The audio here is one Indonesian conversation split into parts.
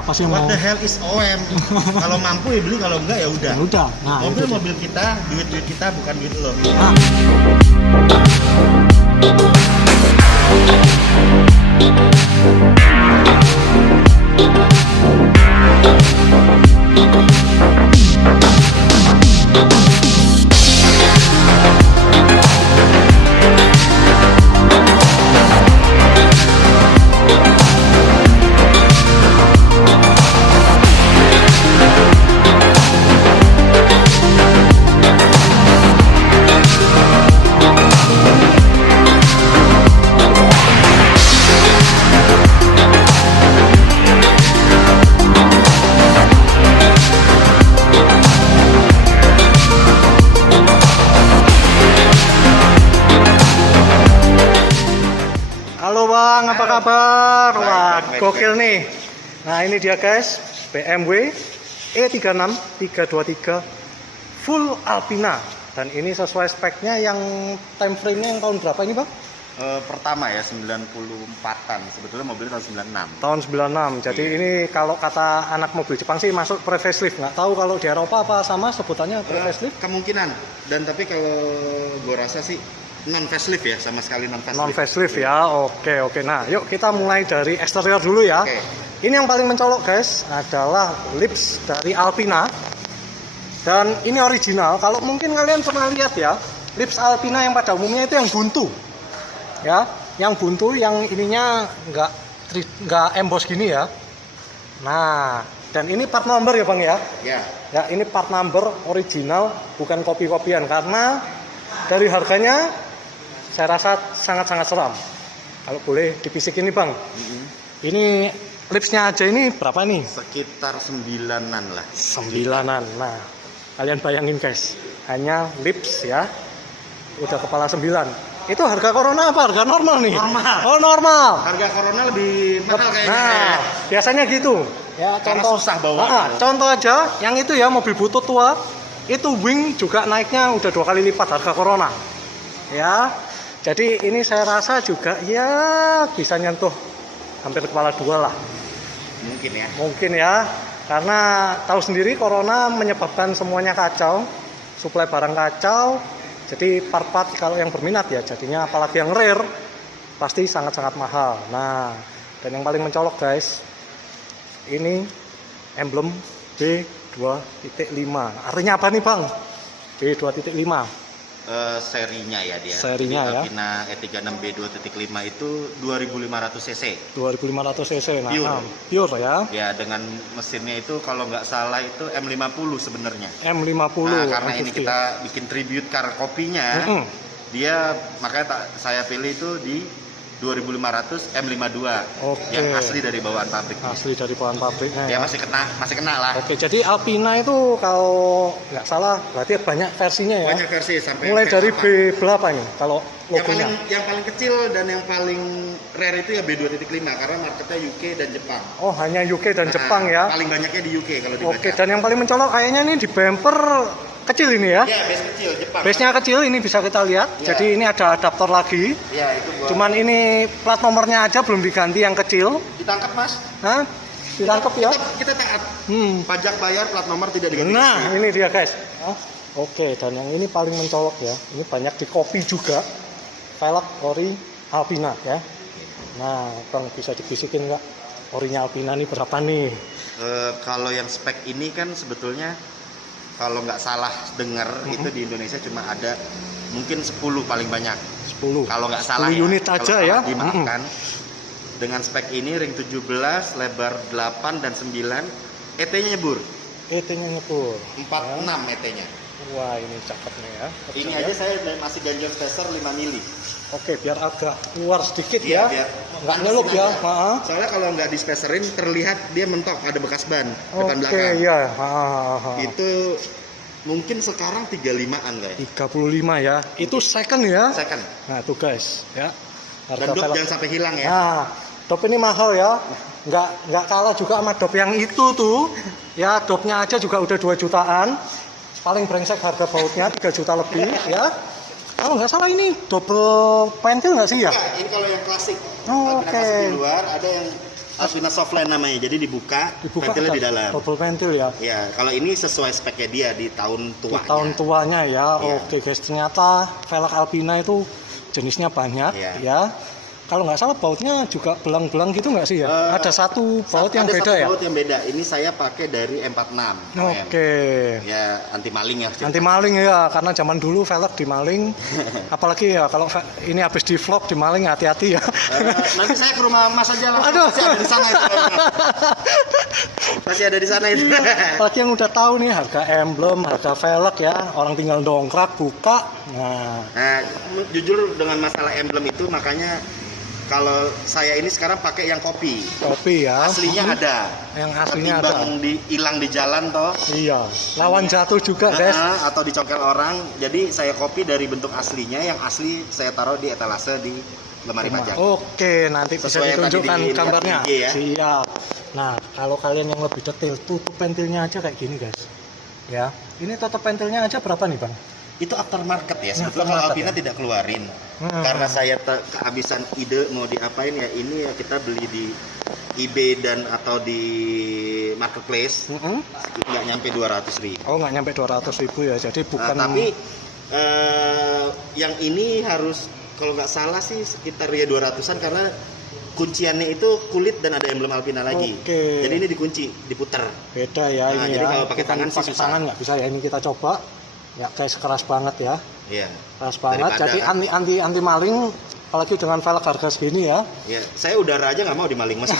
Apa sih What mau? the hell is OM? Kalau mampu ya beli, kalau enggak ya udah. Ya udah. Nah, itu dia. Mobil kita, duit kita bukan duit lo. Nah, halo Bang, apa Halo. kabar? Baik, Wah, baik, gokil nih. Nah, ini dia guys, BMW E36 323 full Alpina. Dan ini sesuai speknya yang time frame-nya yang tahun berapa ini, Bang? Pertama ya 94-an. Sebetulnya mobilnya tahun 96. Tahun 96. Jadi Iya. ini kalau kata anak mobil Jepang sih masuk pre-facelift. Nggak tahu kalau di Eropa apa sama sebutannya pre-facelift? Kemungkinan. Dan tapi kalau gue rasa sih non facelift ya, sama sekali non facelift. Non facelift ya. Oke. Nah, yuk kita mulai dari eksterior dulu ya. Oke. Ini yang paling mencolok guys adalah lips dari Alpina. Dan ini original. Kalau mungkin kalian pernah lihat ya, lips Alpina yang pada umumnya itu yang buntu. Ya, yang buntu, yang ininya nggak emboss gini ya. Nah, dan ini part number ya Bang ya. Ya. Ya, ini part number original, bukan kopi-kopian. Karena dari harganya saya rasa sangat-sangat seram. Kalau boleh dipisikin nih Bang. Ini lipsnya aja ini berapa nih? Sekitar 9-an lah. 9-an. Nah, kalian bayangin guys, hanya lips ya, udah kepala 9. Itu harga Corona apa harga normal nih? Normal. Oh, normal. Harga Corona lebih mahal kayaknya. Nah, biasanya gitu. Ya, Karena contoh susah bawa. contoh aja, yang itu ya mobil butut tua, itu wing juga naiknya udah 2 kali lipat harga Corona. Ya. Jadi ini saya rasa juga ya bisa nyentuh hampir kepala 2 lah. Mungkin ya. Mungkin ya. Karena tahu sendiri Corona menyebabkan semuanya kacau, suplai barang kacau. Jadi part-part kalau yang berminat ya jadinya apalagi yang rare pasti sangat-sangat mahal. Nah, dan yang paling mencolok guys, ini emblem B2.5. Artinya apa nih Bang? B2.5. Serinya ya dia. Serinya ya. Alpina E36 B2.5 itu 2500 cc. 2500 cc. Nah, Pure. pure ya. Ya, dengan mesinnya itu kalau nggak salah itu M50 sebenarnya. M50. Nah, karena ini M50. kita bikin tribute car kopinya, Mm-mm. dia makanya saya pilih itu di 2500 M52 Oke. yang asli dari bawaan pabrik. Asli dari bahan pabriknya Dia ya. masih kena lah. Oke, jadi Alpina itu kalau nggak salah berarti banyak versinya ya. Banyak versi sampai Mulai dari V8. B berapa ini kalau yang logonya? paling kecil dan yang paling rare itu ya B2.5 karena marketnya UK dan Jepang. Oh, hanya UK dan Nah, Jepang ya. Paling banyaknya di UK kalau dibaca. Oke, dan yang paling mencolok kayaknya ini di bumper kecil ini ya. Ya, base kecil Jepang. Base-nya kecil ini bisa kita lihat. Ya. Jadi ini ada adaptor lagi. Ya, itu buat Cuman ini plat nomornya aja belum diganti yang kecil. ditangkap, Mas. Hah? Ditangkap ya. Kita taat. Hmm. Pajak bayar, plat nomor tidak diganti. Nah, ini dia guys. Oke, dan yang ini paling mencolok ya. Ini banyak di copy juga. Velg ori Alpina ya. Nah, Bang bisa dibisikin nggak? Orinya Alpina nih berapa nih? Kalau yang spek ini kan sebetulnya kalau nggak salah dengar itu di Indonesia cuma ada mungkin 10 paling banyak. 10. Kalau nggak salah 10 unit Kalau aja salah ya. dimaafkan. Dengan spek ini ring 17, lebar 8 dan 9, ET-nya nyebur. ET-nya nyebur. 46 ET-nya. Wah, ini cakep nih ya. Ini aja saya masih ganjel spacer 5 mili. Oke, biar agak keluar sedikit Iya, ya. biar Nggak panas nyelup ya. aja. Ha-ha. Soalnya kalau nggak dispacerin terlihat dia mentok, ada bekas ban depan Oke, belakang. iya. Ha-ha. Itu mungkin sekarang 35-an guys. 35 ya. Itu second ya. Second. Nah, tuh guys, ya. Dan dop velg. jangan sampai hilang ya. Nah, dop ini mahal ya. Nggak kalah juga sama dop yang itu tuh. Ya, dopnya aja juga udah 2 jutaan. Paling brengsek harga bautnya 3 juta lebih ya. Kalau nggak salah ini double pentil nggak sih ya? Enggak, ini kalau yang klasik. Oh, Alpina oke. klasik di luar, ada yang Alpina Softline namanya. Jadi dibuka ventilnya di dalam. Double ventil ya. Ya, kalau ini sesuai speknya dia di tahun Di tuanya. tahun tuanya ya. Iya. Oke guys, ternyata velg Alpina itu jenisnya banyak Iya. ya. Kalau nggak salah bautnya juga belang-belang gitu nggak sih ya? Ada satu baut yang beda ya? Ada satu baut yang beda. Ini saya pakai dari M46. Oke. Ya, anti maling ya. Anti maling ya, karena zaman dulu velg dimaling. Apalagi ya kalau ini habis di vlog dimaling, hati-hati ya. Nanti saya ke rumah Mas aja langsung. Aduh. Masih ada di sana itu. Masih ada di sana itu. Apalagi yang udah tahu nih harga emblem, harga velg ya, orang tinggal dongkrak buka. Nah, jujur dengan masalah emblem itu makanya kalau saya ini sekarang pakai yang kopi ya. aslinya ada, Yang aslinya ada. ketimbang hilang di jalan toh. Iya, lawan jatuh juga guys. Atau dicongkel orang. Jadi saya copy dari bentuk aslinya, yang asli saya taruh di etalase di lemari pajak. Oke, nanti bisa Sesuai yang tadi ditunjukkan dilihat gambarnya. di IG ya. Siap. Nah, kalau kalian yang lebih detail, tutup ventilnya aja kayak gini guys. Ya, ini tutup ventilnya aja berapa nih bang? Itu aftermarket ya. Sebetulnya kalau Aftermarket Alpina ya? tidak keluarin. Karena saya kehabisan ide mau diapain ya, ini ya kita beli di eBay dan atau di marketplace nggak nyampe 200.000. Oh, nggak nyampe 200.000 ya. Jadi bukan. Tapi yang ini harus kalau nggak salah sih sekitar ya 200-an karena kunciannya itu kulit dan ada emblem Alpina lagi. Oke. Jadi ini dikunci, diputar. Beda ya Nah, ini jadi ya. kalau pakai Bukan tangan sih pakai susah. tangan nggak bisa ya. Ini kita coba. Ya guys, keras banget ya. Iya. Keras banget. Daripada, Jadi kan? anti maling, apalagi dengan velg harga segini ya. Iya, saya udara aja nggak mau dimaling mas.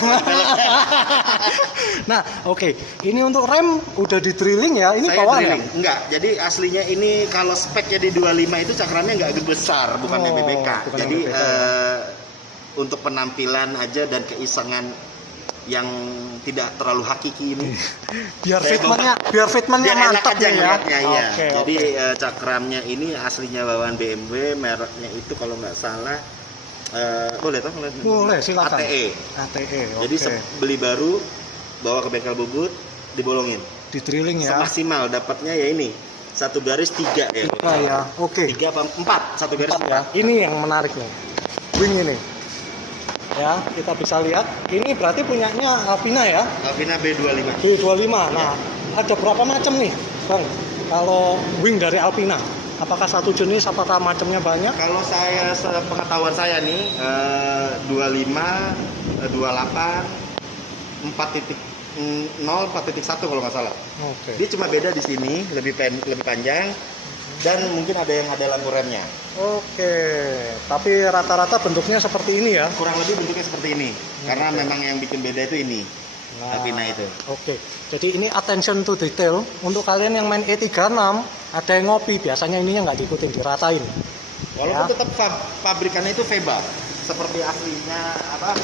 Nah, oke. Ini untuk rem udah di drilling ya. Ini Saya bawaan ya? drilling. Enggak, jadi aslinya ini kalau speknya di 25 itu cakramnya nggak gede besar, bukan Oh, BBK. bukan Jadi BBK ya. untuk penampilan aja dan keisengan yang tidak terlalu hakiki ini. biar Saya fitmentnya biar enak mantap aja nih ya. ngeliatnya, iya. Oke, Jadi oke. cakramnya ini aslinya bawaan BMW, mereknya itu kalau nggak salah boleh toh? Boleh, silakan. ATE. ATE. Jadi Oke. beli baru bawa ke bengkel Bubut, dibolongin. Di drilling ya. Semaksimal dapatnya ya ini. Satu garis 3 ya. Nah, ya. Oke. 3 apa 4? Satu garis Ya. 4. Ini yang menarik nih. Wing ini. Ya, kita bisa lihat. Ini berarti punyanya Alpina ya. Alpina B25. B25. Nah, ada berapa macam nih, Bang? Kalau wing dari Alpina, apakah satu jenis? Apakah macamnya banyak? Kalau saya sepengetahuan saya nih 25, 28, 4.0, 4.1 kalau nggak salah. Oke. Dia cuma beda di sini lebih panjang dan mungkin ada yang ada lampu remnya. Oke. Tapi rata-rata bentuknya seperti ini ya. Kurang lebih bentuknya seperti ini. Karena memang yang bikin beda itu ini. Alpina itu. Oke. Jadi ini attention to detail untuk kalian yang main E36, ada yang ngopi, biasanya ininya nggak diikutin, diratain. Walaupun Ya. tetap pabrikannya itu Veba. Seperti aslinya apa?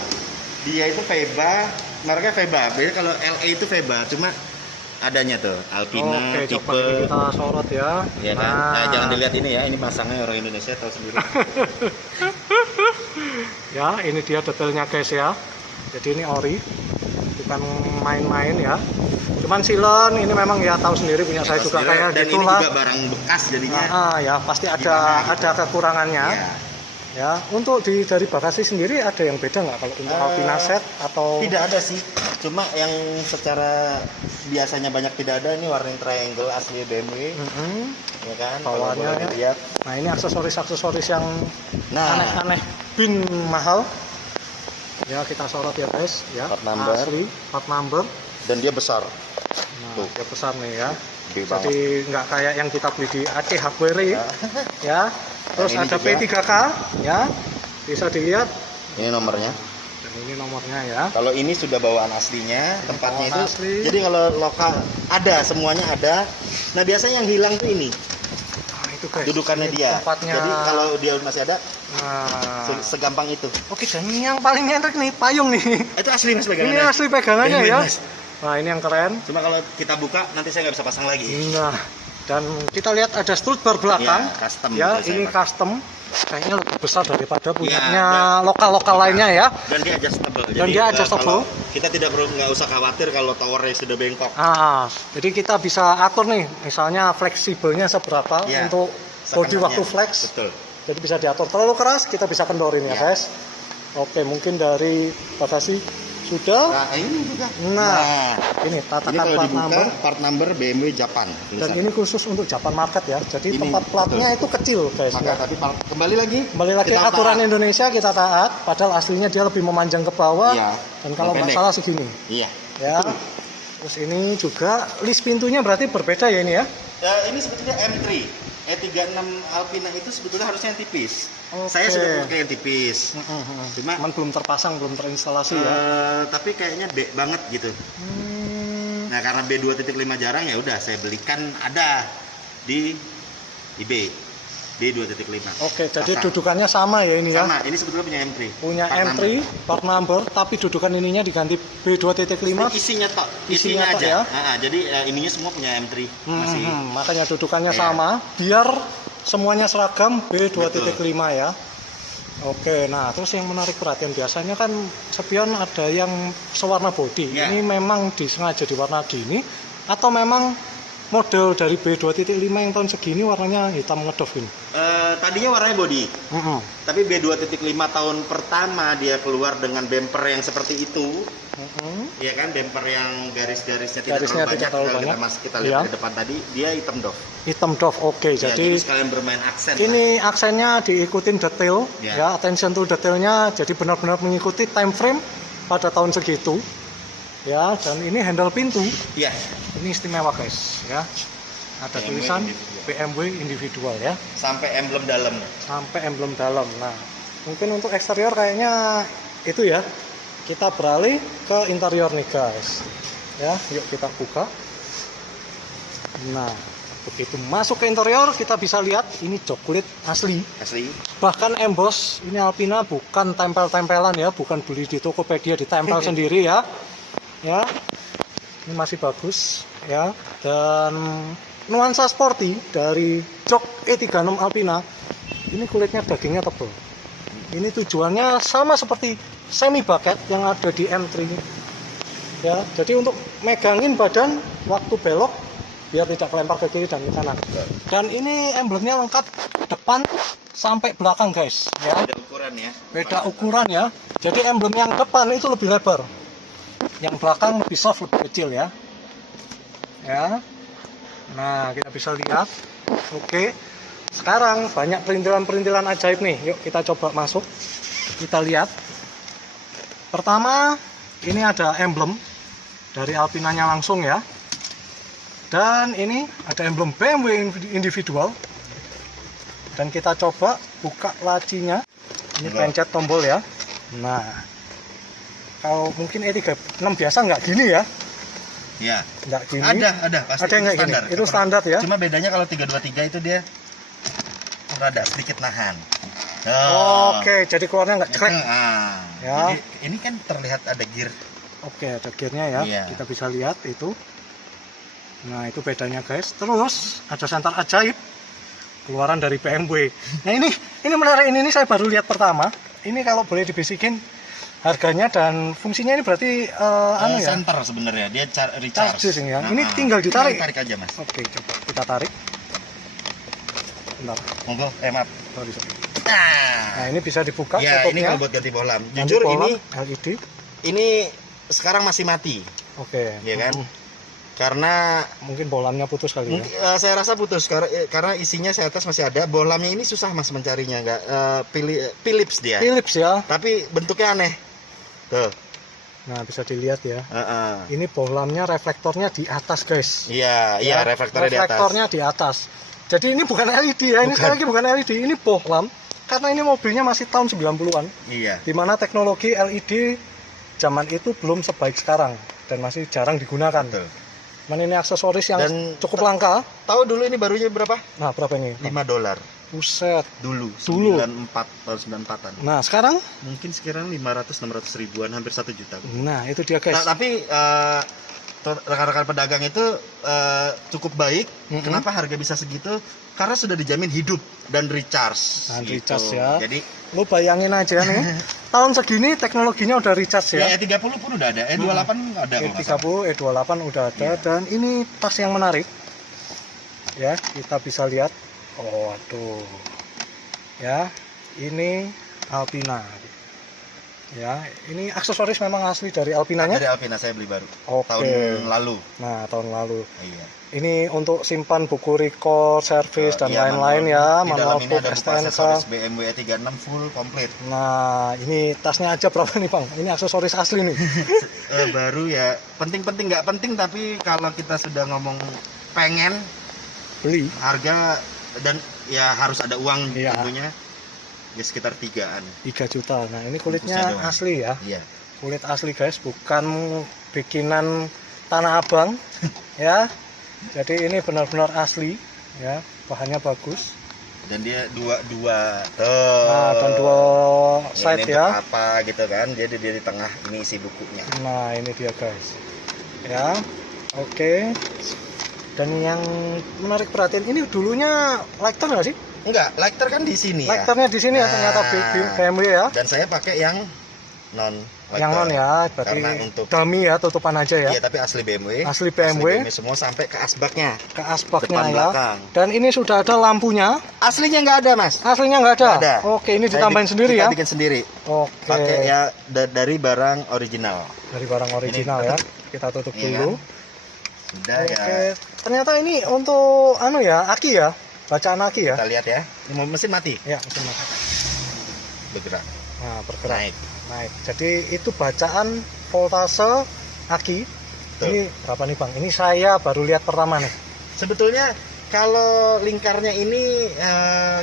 Dia itu Veba, mereknya Veba. Biasanya kalau LA itu Veba, cuma adanya tuh Alpina Oke, tipe. coba ini kita sorot ya. Ya kan? Nah, jangan dilihat ini ya, ini pasangnya orang Indonesia tahu sendiri. Ya, ini dia detailnya guys ya. Jadi ini ori, bukan main-main ya. Cuman silon ini memang ya tahu sendiri punya saya juga kayak dan gitulah. ini juga barang bekas jadinya. Ya pasti Gimana gitu? ada kekurangannya. Ya. Ya, untuk dari bagasi sendiri ada yang beda nggak kalau untuk Alpina set atau Tidak ada sih. Cuma yang secara biasanya banyak tidak ada ini warning triangle asli BMW, ya kan? Kalau Bawaannya boleh ya. dilihat. Nah, ini aksesoris yang Nah. aneh-aneh bin mahal. Ya, kita sorot ya guys ya. Part number. Asli, part number. Dan dia besar. Nah, Tuh. dia besar nih ya. Gede Jadi nggak kayak yang kita beli di Aceh Hardware ya. Terus Dan ini ada juga. P3K ya. Bisa dilihat Ini nomornya. dan ini nomornya ya. Kalau ini sudah bawaan aslinya, tempatnya itu. Bawaan asli. Jadi kalau lokal ada, semuanya ada. Nah, biasanya yang hilang tuh ini, Nah, itu guys. dudukannya Ini dia. Tempatnya. Jadi kalau dia masih ada, Nah. segampang itu. Oke, dan yang paling enak nih payung nih. Itu asli Mas Ini pegangannya. asli pegangannya Ini, ya. Mas. Nah, ini yang keren. Cuma kalau kita buka nanti saya nggak bisa pasang lagi. Nah, dan kita lihat ada strut bar belakang. Ya, custom. Ya, Itu saya ini pakai. custom. Kayaknya lebih besar daripada punyanya dan- lokal-lokal lainnya ya. Dan dia adjustable. Dan dia adjustable. kalau kita tidak perlu nggak usah khawatir kalau towernya sudah bengkok. Jadi kita bisa atur nih, misalnya fleksibelnya seberapa Ya, untuk body sekenanya. waktu flex. Betul. Jadi bisa diatur terlalu keras, kita bisa kendorin ya Ya. guys. Oke, mungkin dari bagasi Sudah. Nah, ini juga. Nah, ini tatakan ini kalau plat dibuka number. part number BMW Japan. Dan ini khusus untuk Japan market ya. Jadi Ini, tempat platnya itu kecil guys. Maka Ya. tadi kembali lagi. Kembali lagi kita aturan taat. Indonesia kita taat. Padahal aslinya dia lebih memanjang ke bawah. Iya. Dan kalau nggak Pendek. salah segini. Iya. Ya. Terus ini juga list pintunya berarti berbeda ya ini ya. Ini sebetulnya M3. E36 Alpina itu sebetulnya harusnya yang tipis. Oke. Saya sudah pakai yang tipis. Cuma Cuman belum terpasang, belum terinstalasi ya. tapi kayaknya B banget gitu. Nah, karena B2.5 jarang ya udah saya belikan ada di eBay. B2.5. Oke, jadi Pasang. dudukannya sama ya ini ya. Sama, ini sebetulnya punya M3. Punya Part M3 number. part number, tapi dudukan ininya diganti B2.5. Isinya tok, Isinya isinya tok aja. ya. Jadi ininya semua punya M3 masih. Makanya dudukannya Iya. sama, biar semuanya seragam B2.5 ya. Oke, nah terus yang menarik perhatian biasanya kan spion ada yang sewarna body. Iya. Ini memang disengaja diwarna gini atau memang model dari B2.5 yang tahun segini warnanya hitam ngedof ini? Tadinya warnanya body. Tapi B2.5 tahun pertama dia keluar dengan bumper yang seperti itu. Ya kan, bumper yang garis-garisnya Garisnya tidak tidak terlalu terlalu banyak. banyak. Kita lihat Iya. di depan tadi, dia hitam doff. Hitam doff, oke. Ya, Jadi sekalian bermain aksen. ini aksennya diikutin detail, Ya. ya attention to detailnya, jadi benar-benar mengikuti time frame pada tahun segitu, ya. Dan ini handle pintu, Iya. ini istimewa guys, ya. Ada BMW tulisan individual. BMW individual ya, Sampai emblem dalam. sampai emblem dalam. Nah, mungkin untuk eksterior kayaknya itu ya. Kita beralih ke interior nih guys, ya. Yuk kita buka. Nah, begitu masuk ke interior kita bisa lihat ini jok kulit asli. Asli. Bahkan emboss ini Alpina bukan tempel-tempelan ya, bukan beli di Tokopedia ditempel sendiri ya. Ya. Ini masih bagus ya. Dan nuansa sporty dari jok E36 Alpina ini kulitnya dagingnya tebal. Ini tujuannya sama seperti semi bucket yang ada di M3. Ya, jadi untuk megangin badan waktu belok biar tidak kelempar ke kiri dan ke kanan. Dan ini emblemnya lengkap depan sampai belakang guys ya. Beda ukuran ya. Beda ukuran ya. Jadi emblem yang depan itu lebih lebar, yang belakang lebih soft, lebih kecil ya. Ya. Nah, kita bisa lihat. Oke. Sekarang banyak perintilan-perintilan ajaib nih. Yuk kita coba masuk. Kita lihat. Pertama, ini ada emblem dari Alpinanya langsung ya. Dan ini ada emblem BMW individual. Dan kita coba buka lacinya. Ini pencet tombol ya. Nah, kalau mungkin E36 biasa nggak gini ya. Iya. Nggak gini. Ada pasti. Ada yang kayak gini. Itu standar ya. Cuma bedanya kalau 323 itu dia rada sedikit nahan. Oke, jadi keluarnya nggak cekrek. Ya. Jadi ini kan terlihat ada gear. Oke, ada gearnya ya. Iya. Kita bisa lihat itu. Nah, itu bedanya guys. Terus ada senter ajaib keluaran dari BMW. Nah, ini menarik, ini saya baru lihat pertama. Ini kalau boleh dibisikin harganya dan fungsinya ini berarti anu ya. Center sebenarnya dia recharge. Charging ya. Ini tinggal ditarik. Tarik aja, Mas. Oke, coba kita tarik. Bentar. Monggo, maaf. Sorry. Nah, Nah, ini bisa dibuka ya ini tutupnya. kalau buat ganti bohlam. Ganti Jujur bohlam, ini LED. sekarang masih mati, Oke. ya kan? Karena Mungkin bohlamnya putus kali ya. saya rasa putus karena isinya saya tes masih ada. Bohlamnya ini susah Mas mencarinya, nggak Philips dia. Philips ya. Tapi bentuknya aneh. Tuh. Nah, bisa dilihat ya. Heeh. Ini bohlamnya reflektornya di atas, guys. Iya, Ya, reflektornya di atas. Reflektornya di atas. Jadi ini bukan LED ya, ini Bukan. sekali lagi bukan LED, ini bohlam. Karena ini mobilnya masih tahun 90-an. Iya. Di mana teknologi LED zaman itu belum sebaik sekarang dan masih jarang digunakan. Betul. Cuman ini aksesoris yang Dan cukup langka. Tahu dulu ini barunya berapa? Nah, berapa ini? $5 Buset. dulu. Dulu. 94 tahun 94-an. Nah, sekarang? Mungkin sekarang 500-600 ribuan, hampir 1 juta. Nah, itu dia guys. Tapi rekan-rekan pedagang itu cukup baik. Kenapa harga bisa segitu? Karena sudah dijamin hidup dan recharge. Dan gitu. recharge ya. Jadi Lu bayangin aja nih, tahun segini teknologinya udah recharge ya. E30 pun udah ada, E28 ada kalau nggak salah. E30, E28 udah ada. Iya. Dan ini tas yang menarik. Ya, kita bisa lihat. Oh, aduh. Ya, ini Alpina. Ya, ini aksesoris memang asli dari Alpinanya. Dari Alpina saya beli baru. Oke. Tahun lalu. Nah, tahun lalu. Iya. Ini untuk simpan buku record, servis dan Iya, lain-lain ya, Di manual dalam ini book, ada buku STNK. aksesoris BMW E36 full komplit. Nah, ini tasnya aja berapa nih, Bang? Ini aksesoris asli nih. Baru ya, penting-penting nggak penting, tapi kalau kita sudah ngomong pengen Beli. harga dan ya harus ada uang Iya. tentunya, ya sekitar 3-an. 3 juta. Nah, ini kulitnya Bungkusnya doang. asli ya. Iya. Kulit asli, guys, bukan bikinan Tanah Abang ya. Jadi ini benar-benar asli ya, bahannya bagus. Dan dia dua Nah, dan dua side ini ya. untuk apa gitu kan, jadi dia di tengah ini isi bukunya. Nah, ini dia, guys. Ya. Oke. Dan yang menarik perhatian, ini dulunya lighter nggak sih? Enggak, lighter kan di sini ya. Lighternya di sini ya, Nah. ternyata BMW ya. Dan saya pakai yang non lighter. Yang non ya, berarti Karena untuk dummy ya, tutupan aja ya. Iya, tapi asli BMW. Asli BMW. semua sampai ke asbaknya. Ke aspeknya Depan ya. belakang. Dan ini sudah ada lampunya. Aslinya nggak ada, Mas. Aslinya nggak ada. Nggak ada. Oke, ini Saya ditambahin sendiri kita ya. bikin sendiri. Oke. Pakai ya dari barang original. Dari barang original Ini ya. Kita tutup Iya dulu. Sudah Oke. ya. Ternyata ini untuk anu ya, aki ya. Bacaan aki ya. Kita lihat ya. Ini mesin mati. Ya, mesin mati. Bergerak. Nah, bergerak. Naik. Naik. Jadi itu bacaan voltase aki. Tuh. Ini berapa nih, Bang? Ini saya baru lihat pertama nih. Sebetulnya kalau lingkarnya ini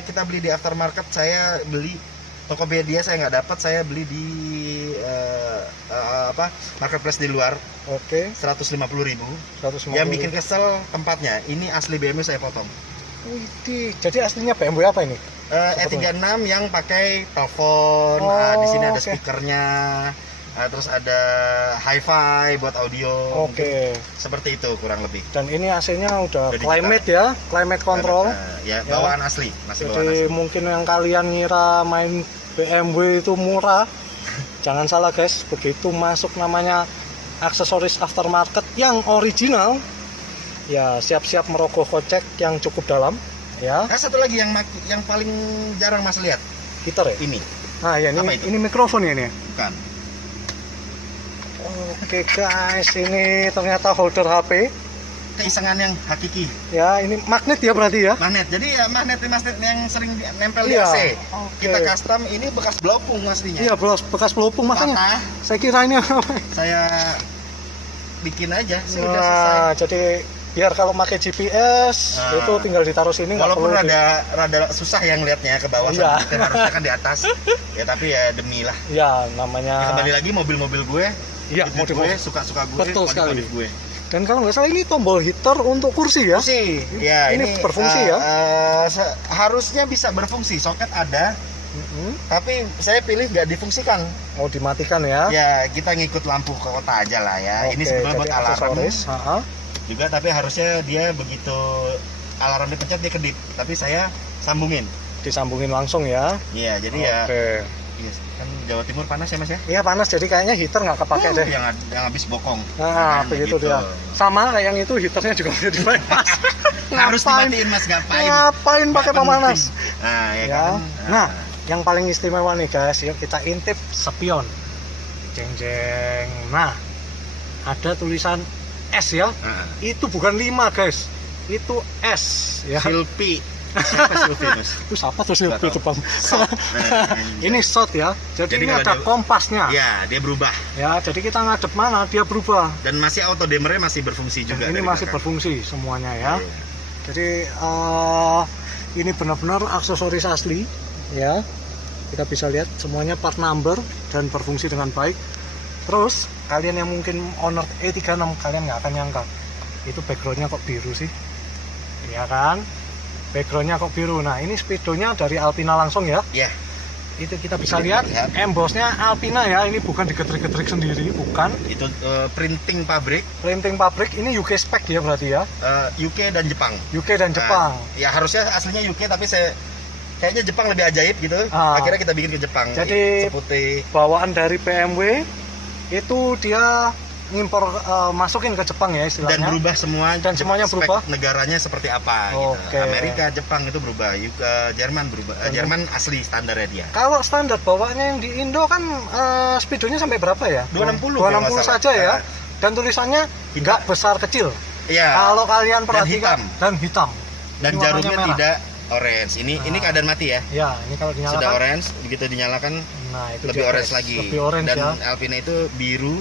kita beli di aftermarket, saya beli Tokopedia saya nggak dapat, saya beli di marketplace di luar Oke. 150.000. 150. Yang bikin kesel tempatnya, ini asli BMW saya potong. Widih. Jadi aslinya BMW apa ini? E36 yang pakai telepon, di sini ada oke. speakernya, terus ada hi-fi buat audio. Oke. Seperti itu kurang lebih. Dan ini AC-nya udah Udah climate ya, climate control. Ya, bawaan asli, masih bawaan Jadi asli. mungkin yang kalian ngira main BMW itu murah, jangan salah, guys. Begitu masuk namanya aksesoris aftermarket yang original, ya siap-siap merogoh kocek yang cukup dalam ya. Nah, satu lagi yang paling jarang Mas lihat, Gitar ya. ini. Nah ya, Apa ini itu? ini mikrofon ya ini. Bukan. Oke guys, ini ternyata holder HP Keisengan yang hakiki. ya. Ini magnet ya berarti ya. Magnet. Jadi ya magnet yang sering nempel di Iya. AC. Oke. Kita custom, ini bekas blopung aslinya. Iya, bekas pelupung makanya. Patah, Saya kira ini apa. saya bikin aja, sudah selesai. Nah, jadi biar kalau pakai GPS Nah. itu tinggal ditaruh sini, nggak Walaupun perlu rada susah yang lihatnya ke bawah, Iya. kan harusnya kan di atas. Ya tapi ya demi lah. ya Ya, namanya. kembali lagi mobil-mobil gue, Iya, modif modif gue, suka-suka gue, Betul sekali. modif gue. Dan kalau nggak salah ini tombol heater untuk kursi ya. Kursi, ya Ini berfungsi ya? harusnya bisa berfungsi, soket ada, Mm-mm. tapi saya pilih nggak difungsikan. Oh, dimatikan ya. Ya kita ngikut lampu ke kota aja lah ya. Ini Oke, sebenarnya jadi buat alarm aksesoris. Ha-ha. juga, tapi harusnya dia begitu alarm dipencet dia kedip, tapi saya sambungin. Disambungin langsung ya. Iya, jadi ya, Oke. yes, kan Jawa Timur panas ya Mas ya. Iya panas, jadi kayaknya heater nggak kepake deh. Yang habis bokong. Nah, Kan, begitu gitu. dia. Sama kayak yang itu, heaternya juga udah dipanas. Harus Ngapain? dimatiin Mas, ngapain? Ngapain pakai Nggak pemanas? penting. Nah, ya, Ya. kan. Nah, yang paling istimewa nih guys, yuk kita intip spion. Jeng jeng. Nah, ada tulisan S ya. Nah, Itu bukan 5 guys. Itu S ya. Silpi. Siapa Silpi Mas? Itu siapa tuh sih Nggak tahu. Jepang? Nah, Ini shot ya. Jadi ini kalau ada dia- kompasnya. Ya, dia berubah Ya, jadi kita ngadep mana dia berubah. dan masih auto dimmernya masih berfungsi Dan juga. ini dari masih belakang. berfungsi semuanya ya. Iya. Jadi ini benar-benar aksesoris asli ya. Kita bisa lihat semuanya part number dan berfungsi dengan baik. Terus kalian yang mungkin owner E36, kalian nggak akan nyangka itu backgroundnya kok biru sih, ya kan? Backgroundnya kok biru. Nah ini speedonya dari Alpina langsung ya. Ya, Itu kita bisa Bisa lihat lihat. embossnya Alpina ya. Ini bukan digetrik-getrik sendiri, bukan itu printing pabrik printing pabrik. Ini UK spec ya berarti ya. UK dan Jepang. UK dan Jepang. Nah, ya harusnya aslinya UK, tapi kayaknya Jepang lebih ajaib gitu. Ah. Akhirnya kita bikin ke Jepang. Jadi- seputih. Bawaan dari BMW itu dia ngimpor masukin ke Jepang ya istilahnya. Dan berubah semua. Dan semuanya spek berubah. Negaranya seperti apa Oke. gitu. Amerika, Jepang itu berubah. Jerman berubah. Jerman asli standarnya dia. Kalau standar bawaannya yang di Indo kan speedonya sampai berapa ya? 260 kalau nggak 260 salah. saja ya. Dan tulisannya nggak besar kecil. Iya. Kalau kalian perhatikan Dan hitam. Dan Ini warnanya jarumnya merah. tidak orange. Ini keadaan mati ya. Ya, ini kalau dinyalakan. Sudah orange, begitu dinyalakan Nah, itu lebih dia, orange guys. lagi. Lebih orange dan ya. Alpina itu biru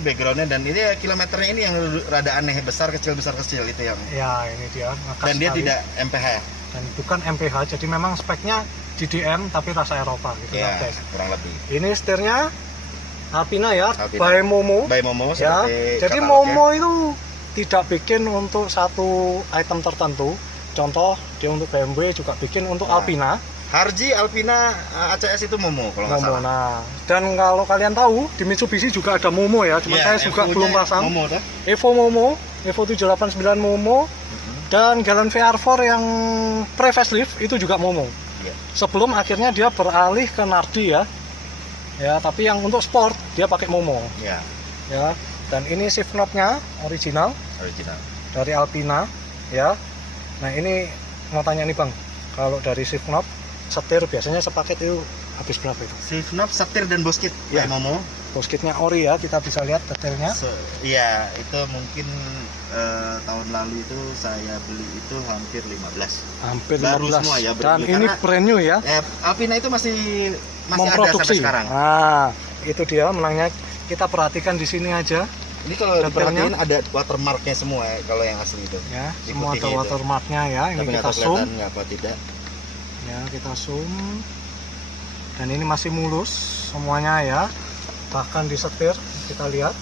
backgroundnya, dan ini ya, kilometernya ini yang rada aneh, besar kecil itu yang. Ya, ini dia. Ngekas Dan dia sekali. tidak MPH. Dan bukan MPH, jadi memang speknya GDM tapi rasa Eropa gitu Ya, guys. kurang lebih. Ini setirnya Alpina ya, Alpina. by Momo. By Momo Ya, seperti jadi katalognya. Momo itu tidak bikin untuk satu item tertentu. Contoh dia untuk BMW juga bikin untuk Nah, Alpina. Harji, Alpina, ACS itu Momo kalau nggak Momo. salah. Nah, dan kalau kalian tahu di Mitsubishi juga ada Momo ya, cuma Iya, saya juga Evo-nya belum pasang. Momo dah. Evo Momo, Evo 789 Momo, dan Galant VR4 yang pre-facelift itu juga Momo. Iya. Sebelum akhirnya dia beralih ke Nardi ya. Ya, tapi yang untuk sport dia pakai Momo. Ya, Ya, dan ini shift knob-nya original original. dari Alpina ya. Nah, ini mau tanya nih Bang, kalau dari shift knob setir biasanya sepaket itu habis berapa itu? Shift knob, setir dan boskit Ya. by Momo. Boskitnya ori ya, kita bisa lihat detailnya. Iya, itu mungkin tahun lalu itu saya beli itu hampir 15. Hampir Baru 15. semua ya, Dan baru, ini karena- brand new ya, Alpina itu masih ada sampai memproduksi. sekarang. Nah, itu dia menangnya. Kita perhatikan di sini aja Ini kalau Detailnya. diperhatiin ada watermarknya semua ya, kalau yang asli itu. ya, Di semua ada putihnya itu. watermarknya ya. Ini Tapi nggak kita tahu zoom. kelihatan nggak apa tidak. Ya, kita zoom. Dan ini masih mulus semuanya ya. Bahkan di setir kita lihat.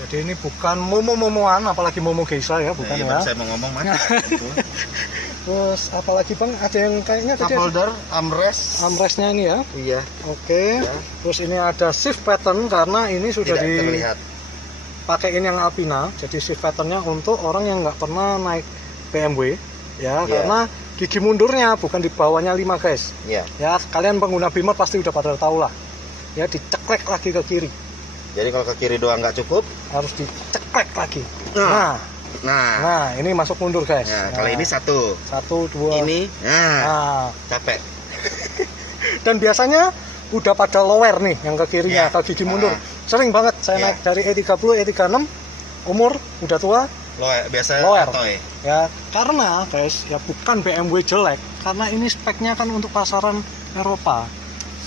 Jadi ini bukan momo-momoan, apalagi momo geisha ya, bukan Iya, ya. baru saya mau ngomong mas. Itu. Terus apalagi Bang, ada yang kayaknya Cup tadi ada holder, armrest. armrestnya ini ya. Iya. Oke. Ya. Terus ini ada shift pattern karena ini sudah Tidak terlihat. dipakein yang Alpina. Jadi shift patternnya untuk orang yang nggak pernah naik BMW ya, Iya. karena gigi mundurnya bukan di bawahnya 5 guys. Iya. Ya, kalian pengguna Beamer pasti udah pada tahu lah. Ya, diceklek lagi ke kiri. Jadi kalau ke kiri doang nggak cukup. Harus diceklek lagi. Nah. Nah, Nah. nah ini masuk mundur guys. Ya, Nah, kalau ini satu. 1 2. Ini. Nah. Nah, Capek. dan biasanya udah pada lower nih yang ke kirinya, Ya. ke gigi mundur. Ah. Sering banget saya Ya. naik dari E30, E36, umur udah tua, Biasa Lower. atoy. ya karena guys, ya bukan BMW jelek, karena ini speknya kan untuk pasaran Eropa.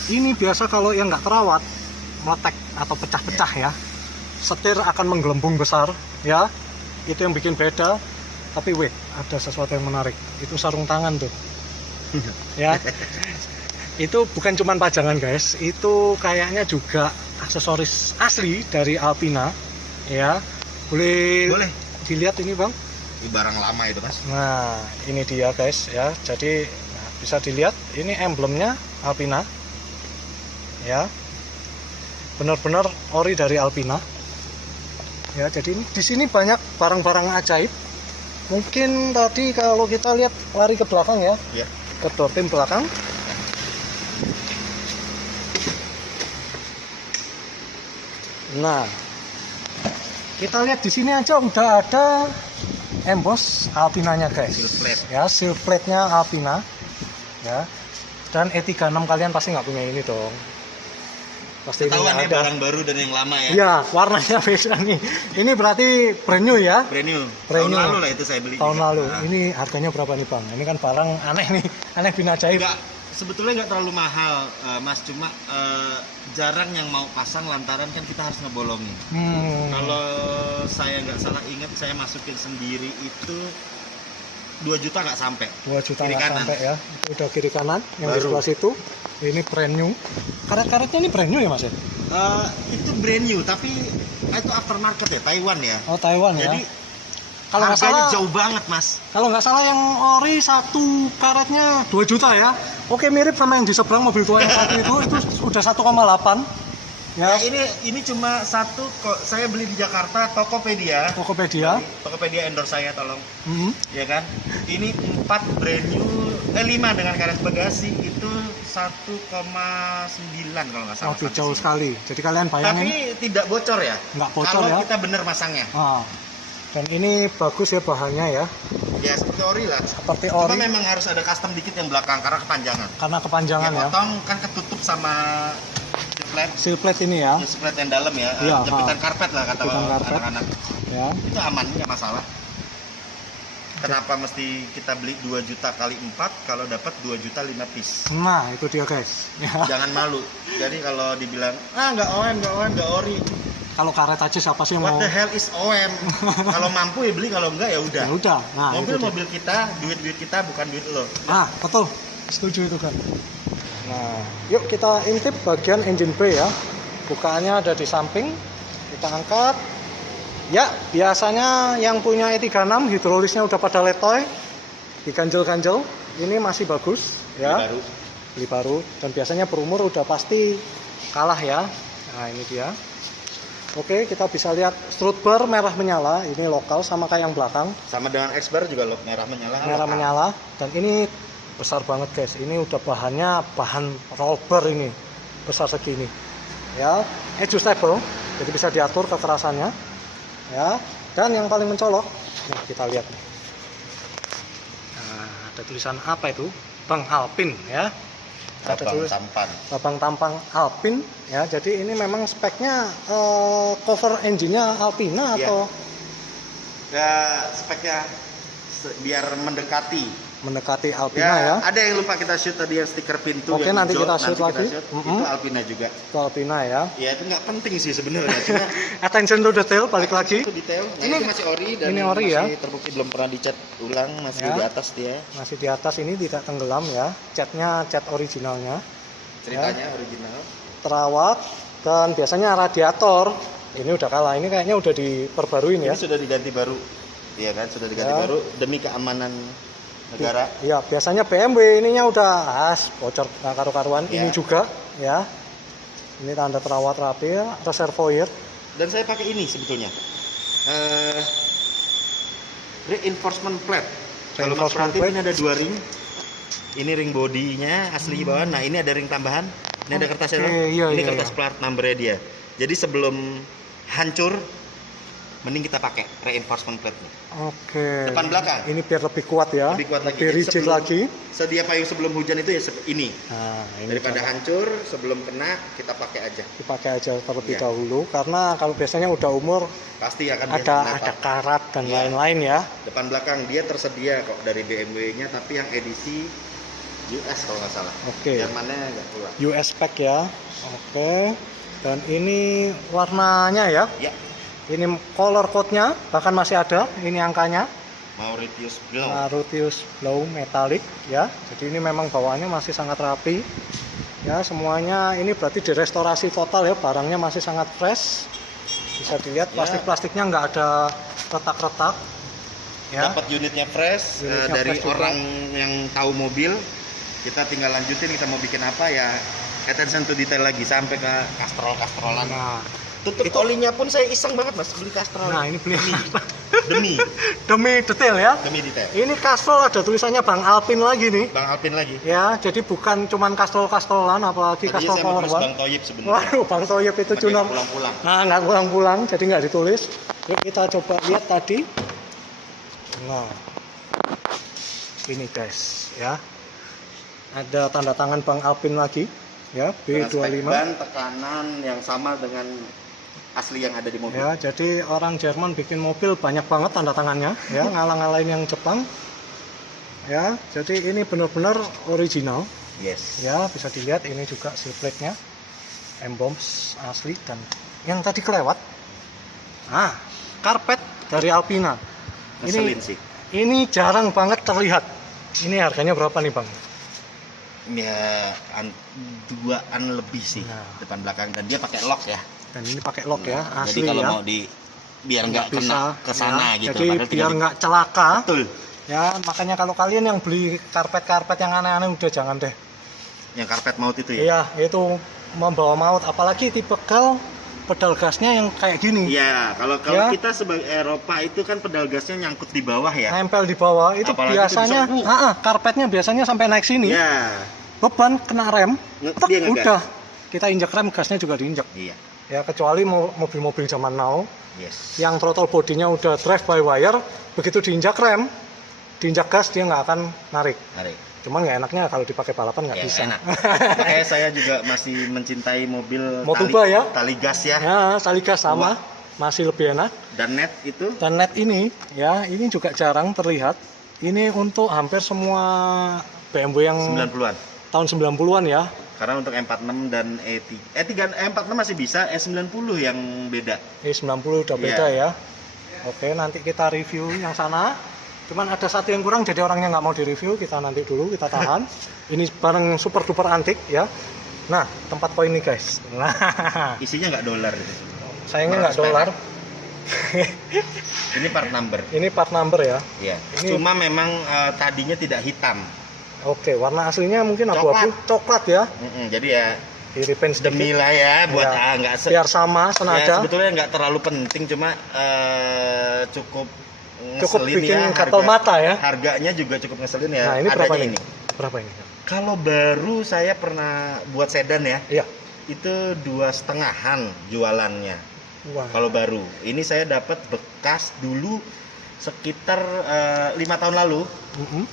Ini biasa kalau yang nggak terawat, meletek atau pecah-pecah ya, setir akan menggelembung besar ya, itu yang bikin beda. Tapi wait, ada sesuatu yang menarik, itu sarung tangan tuh ya. Itu bukan cuman pajangan guys, itu kayaknya juga aksesoris asli dari Alpina ya. Boleh dilihat ini Bang. Ini barang lama itu mas. Nah, ini dia guys ya. Jadi bisa dilihat ini emblemnya Alpina. Ya. Benar-benar ori dari Alpina. Ya, jadi ini di sini banyak barang-barang ajaib. Mungkin tadi kalau kita lihat lari ke belakang ya. Iya. Ke door trim belakang. Nah, kita lihat di sini aja udah ada emboss Alpinanya guys. Seal plate. Ya, seal plate-nya Alpina. Ya. Dan E36 kalian pasti nggak punya ini dong. Pasti ini Ketahuan nggak ya ada. barang baru dan yang lama ya. Ya, warnanya beda nih. Ini berarti brand new ya. Brand new. Brand Tahun new. lalu lah itu saya beli. Tahun juga. lalu. Nah. Ini harganya berapa nih Bang? Ini kan barang aneh nih. Aneh bin ajaib. Enggak, sebetulnya nggak terlalu mahal, Mas. Cuma jarang yang mau pasang lantaran kan kita harus ngebolongin. Kalau saya nggak salah ingat, saya masukin sendiri itu 2 juta nggak sampai. 2 juta Kiri nggak kanan. sampai ya. Itu udah kiri kanan yang di Baru. sebelah situ. Ini brand new. Karet-karetnya ini brand new ya Mas ya? Itu brand new, tapi itu aftermarket ya, Taiwan ya. Oh, Taiwan ya. Jadi Kalau nggak harganya salah, jauh banget mas. kalau nggak salah yang ori satu karetnya 2 juta ya. Oke, mirip sama yang di seberang mobil tua yang satu itu udah 1,8 Ya ya. ini cuma satu kok, saya beli di Jakarta, Tokopedia. Tokopedia. Tokopedia endorse saya tolong. Hmm. Ya kan? Ini 4 brand new, 5 dengan karet bagasi itu 1,9 kalau nggak salah. Waduh, jauh sekali. Jadi kalian bayangin. Tapi tidak bocor ya? Nggak bocor kalau ya. kita bener masangnya. Dan ini bagus ya bahannya ya. Ya seperti ori lah. Seperti Cuma ori. memang harus ada custom dikit yang belakang karena kepanjangan. Karena kepanjangan Ya ya. potong kan ketutup sama Seal plate ini ya. split yang dalam ya. Iya, Jepitan karpet lah kata jepitan karpet. anak-anak. Ya. Itu aman, nggak masalah. Kenapa mesti kita beli 2 juta kali 4 kalau dapat 2 juta 5 piece? Nah, itu dia guys. Ya. Jangan malu. Jadi kalau dibilang, nggak OM, nggak ori. Kalau karet aja siapa sih yang What mau? the hell is OM? Kalau mampu ya beli, kalau enggak ya udah. Ya udah. Nah, itu dia. Mobil kita, duit kita bukan duit lo. Betul. Setuju itu kan. Nah, yuk kita intip bagian engine bay ya. Bukaannya ada di samping. Kita angkat. Ya, biasanya yang punya E36 hidrolisnya udah pada letoy. Diganjel-ganjel. Ini masih bagus ya. Beli baru. Dan biasanya berumur udah pasti kalah ya. Nah, ini dia. Oke, kita bisa lihat strut bar merah menyala. Ini lokal sama kayak yang belakang. Sama dengan X-Bar juga lo merah menyala. Merah menyala. Dan ini besar banget guys. Ini udah bahannya bahan roll bar ini. Besar segini. Ya, adjustable. Jadi bisa diatur kekerasannya. Ya. Dan yang paling mencolok, nah kita lihat nih. Nah, ada tulisan apa itu? Bang Alpine ya. Ada tulis Babang Tampang Alpine ya. Jadi ini memang speknya cover engine-nya Alpina atau ya speknya biar mendekati Alpina ya. Ada yang lupa kita shoot tadi yang stiker pintu. Oke, yang nanti hijau, kita shoot lagi. Itu Alpina juga. Itu Alpina ya. Ya itu nggak penting sih sebenarnya. Cuma attention to detail balik lagi. Itu detail. Nah, ini itu masih ori dan ini ori masih ya. terbukti belum pernah dicat ulang, masih Ya. di atas dia. Masih di atas, ini tidak tenggelam ya. Catnya cat originalnya. Ceritanya original. Terawat dan biasanya radiator ini udah kalah. Ini kayaknya udah diperbaruin ya. Ini sudah diganti baru. Iya kan, sudah diganti Ya. baru demi keamanan negara. Iya, biasanya BMW ininya udah bocor nggak karu-karuan. Ya. Ini juga ya. Ini tanda terawat rapi, reservoir. Dan saya pakai ini sebetulnya. Reinforcement plate. Kalau Mas Reinforcement perhatiin plate. ini ada 2 ring. Ini ring bodinya asli bawah. Nah, ini ada ring tambahan. Ini ada kertasnya. Iya, ini iya, kertas iya. plat numbernya dia. Jadi sebelum hancur mending kita pakai reinforcement plate-nya. Oke. Depan belakang. Ini biar lebih kuat ya. Lebih kuat lagi. Lebih Jadi rigid sebelum- lagi. Sedia payung sebelum hujan itu ya ini. Nah, ini Daripada coba hancur sebelum kena kita pakai aja. dipakai aja terlebih Iya. dahulu karena kalau biasanya udah umur Pasti akan ada karat dan Iya. lain-lain ya. Depan belakang dia tersedia kok dari BMW-nya, tapi yang edisi US kalau nggak salah. Oke. Yang mana nggak keluar. US spec ya. Oke. Dan ini warnanya ya. Ya, Ini color code-nya bahkan masih ada. Ini angkanya. Mauritius Blue. Mauritius Blue Metallic ya. Jadi ini memang bawaannya masih sangat rapi. Ya, semuanya ini berarti direstorasi total ya. Barangnya masih sangat fresh. Bisa dilihat Ya. plastik-plastiknya nggak ada retak-retak. Ya. Dapat unitnya fresh Unitnya dari fresh juga. orang yang tahu mobil. Kita tinggal lanjutin kita mau bikin apa ya. Attention to detail lagi sampai ke kastrol-kastrolan. Nah, Tutup olinya pun saya iseng banget Mas beli kastrol. nah ini beli Demi demi detail ya. demi detail. Ini kastrol ada tulisannya Bang Alpin lagi nih. Bang Alpin lagi. Ya, jadi bukan cuman kastrol-kastrolan apalagi Tadinya kastrol saya mau power tulis one. Bang Toyib sebenarnya. Waduh, Bang Toyib itu Tapi cuma nggak pulang-pulang. nah nggak pulang-pulang, jadi nggak ditulis. Yuk kita coba lihat tadi. Nah, ini guys, ya. Ada tanda tangan Bang Alpin lagi, ya Dengan spek B25. ban tekanan yang sama dengan asli yang ada di mobil. Ya, jadi orang Jerman bikin mobil banyak banget tanda tangannya, ya ngalah-ngalahin yang Jepang. Ya, jadi ini benar-benar original. Yes. Ya, bisa dilihat ini juga seal plate-nya. Emboss asli dan yang tadi kelewat. Karpet dari Alpina. Ngeselin sih. Ini jarang banget terlihat. Ini harganya berapa nih, Bang? Ya, 2-an lebih sih Nah. depan belakang dan dia pakai lock ya. Dan ini pakai lock ya, Nah, asli jadi kalau ya. mau biar nggak kena ke sana ya. gitu. Jadi Padahal biar tinggal nggak celaka. betul. Ya, makanya kalau kalian yang beli karpet-karpet yang aneh-aneh udah jangan deh. Yang karpet maut itu ya. Iya, itu membawa maut apalagi tipe pedal gasnya yang kayak gini. Iya, kalau Ya. kita sebagai Eropa itu kan pedal gasnya nyangkut di bawah ya. Nempel di bawah itu Apalagi itu biasanya bisa, karpetnya biasanya sampai naik sini. Iya. beban kena rem, tek, Dia ngegas. udah kita injak rem, gasnya juga diinjak. Iya. Ya kecuali mobil-mobil zaman now Yes. yang throttle bodinya udah drive by wire, begitu diinjak rem, diinjak gas dia nggak akan narik. Narik. Cuman nggak enaknya kalau dipakai balapan nggak Ya, bisa. enak. Makanya saya juga masih mencintai mobil Motuba ya? tali gas ya. Ya, tali gas sama, masih lebih enak. Dan net itu Dan net ini, ya ini juga jarang terlihat. Ini untuk hampir semua BMW yang 90-an. tahun 90-an ya. Karena untuk M46 dan M46 masih bisa, E90 yang beda. E90 udah beda ya. Oke, nanti kita review yang sana. Cuman ada satu yang kurang, jadi orangnya nggak mau direview. Kita nanti dulu, kita tahan. Ini barang super duper antik ya. Nah, tempat poin nih guys. Nah, Isinya nggak dolar. sayangnya nggak dolar. Ini part number. Ini part number ya. Iya. Ini- Cuma memang tadinya tidak hitam. Oke, warna aslinya mungkin abu-abu, coklat ya. Jadi ya Di repaint sedikit. demi lah ya buat Ya, nggak biar sama ya, senada. sebetulnya nggak terlalu penting, cuma cukup Cukup ngeselin bikin ya, gatal mata ya. Harganya juga cukup ngeselin ya. Nah, ini berapa adanya ini? Berapa ini? Kalau baru saya pernah buat sedan ya, Iya. itu 2,5-an jualannya. Wah. Kalau baru, ini saya dapat bekas dulu sekitar 5 tahun lalu. Mm-mm.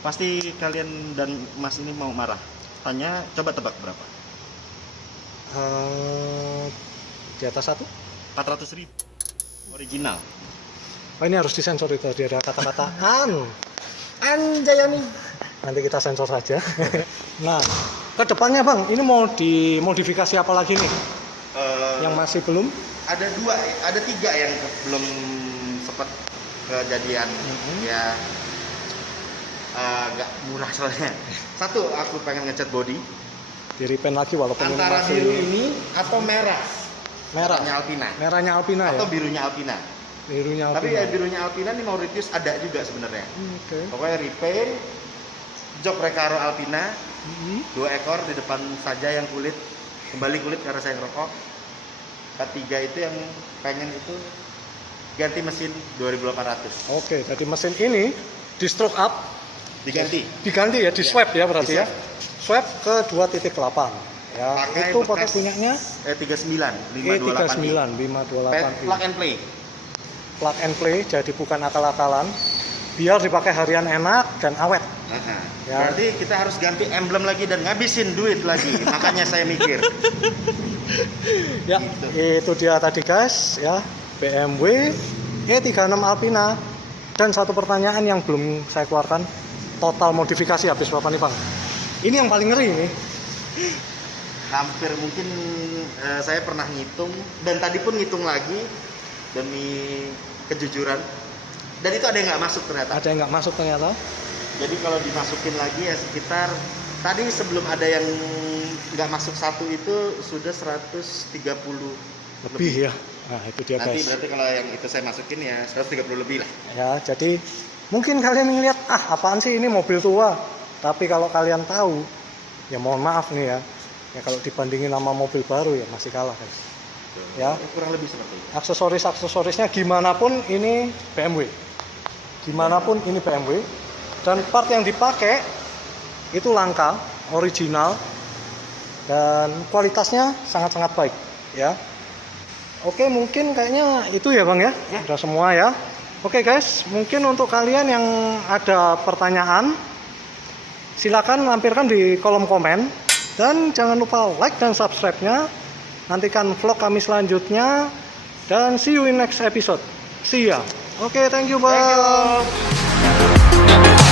Pasti kalian dan Mas ini mau marah. Tanya, coba tebak berapa? Di atas 1? 400.000 original. Oh, ini harus disensor itu, dia ada kata-kata Anjayani. Nanti kita sensor saja. Nah, ke depannya Bang, ini mau dimodifikasi apa lagi nih? Yang masih belum? Ada 2, ada 3 yang belum sempat kejadian. Ya, agak murah soalnya. Satu, aku pengen ngecat body. Di repaint lagi walaupun ini Antara masih biru ini atau merah. merah. Merahnya Alpina. Merahnya Alpina Atau ya. birunya Alpina. Birunya Alpina. Tapi ya birunya Alpina nih Mauritius ada juga sebenarnya. Oke. Pokoknya repaint, jok Recaro Alpina, Mhm. 2 ekor di depan saja yang kulit, kembali kulit karena saya ngerokok. Ketiga itu yang pengen itu ganti mesin 2800. Oke, jadi mesin ini di stroke up Diganti. ya, di swap ya berarti Di ya. Swap ke 2.8. Ya, Pakai itu pakai bekas punyanya 39, E39 528. 528. Plug and play. Plug and play, jadi bukan akal-akalan. Biar dipakai harian enak dan awet. Aha. Ya. Berarti kita harus ganti emblem lagi dan ngabisin duit lagi. Makanya saya mikir. Ya, Gitu. itu dia tadi guys ya, BMW E36 Alpina. Dan satu pertanyaan yang belum saya keluarkan, total modifikasi habis berapa nih Bang? Ini yang paling ngeri ini. Hampir mungkin saya pernah ngitung dan tadi pun ngitung lagi demi kejujuran. Dan itu ada yang nggak masuk ternyata. Ada yang nggak masuk ternyata. Jadi kalau dimasukin lagi ya sekitar tadi sebelum ada yang nggak masuk satu itu sudah 130 Lebih ya. Nah, itu dia Nanti guys. berarti kalau yang itu saya masukin ya 130 lebih lah. Ya, jadi mungkin kalian ngeliat, apaan sih ini mobil tua. Tapi kalau kalian tahu, ya mohon maaf nih ya. Ya kalau dibandingin sama mobil baru ya masih kalah guys. Ya. Kurang lebih seperti itu. Aksesorisnya gimana pun ini BMW. Gimana pun ini BMW. Dan part yang dipakai itu langka, original, dan kualitasnya sangat-sangat baik ya. Oke, mungkin kayaknya itu ya Bang ya. Udah semua ya. Oke guys, mungkin untuk kalian yang ada pertanyaan, silakan lampirkan di kolom komen. Dan jangan lupa like dan subscribe-nya. Nantikan vlog kami selanjutnya. Dan see you in next episode. See ya. Oke, thank you, Bang. Thank you.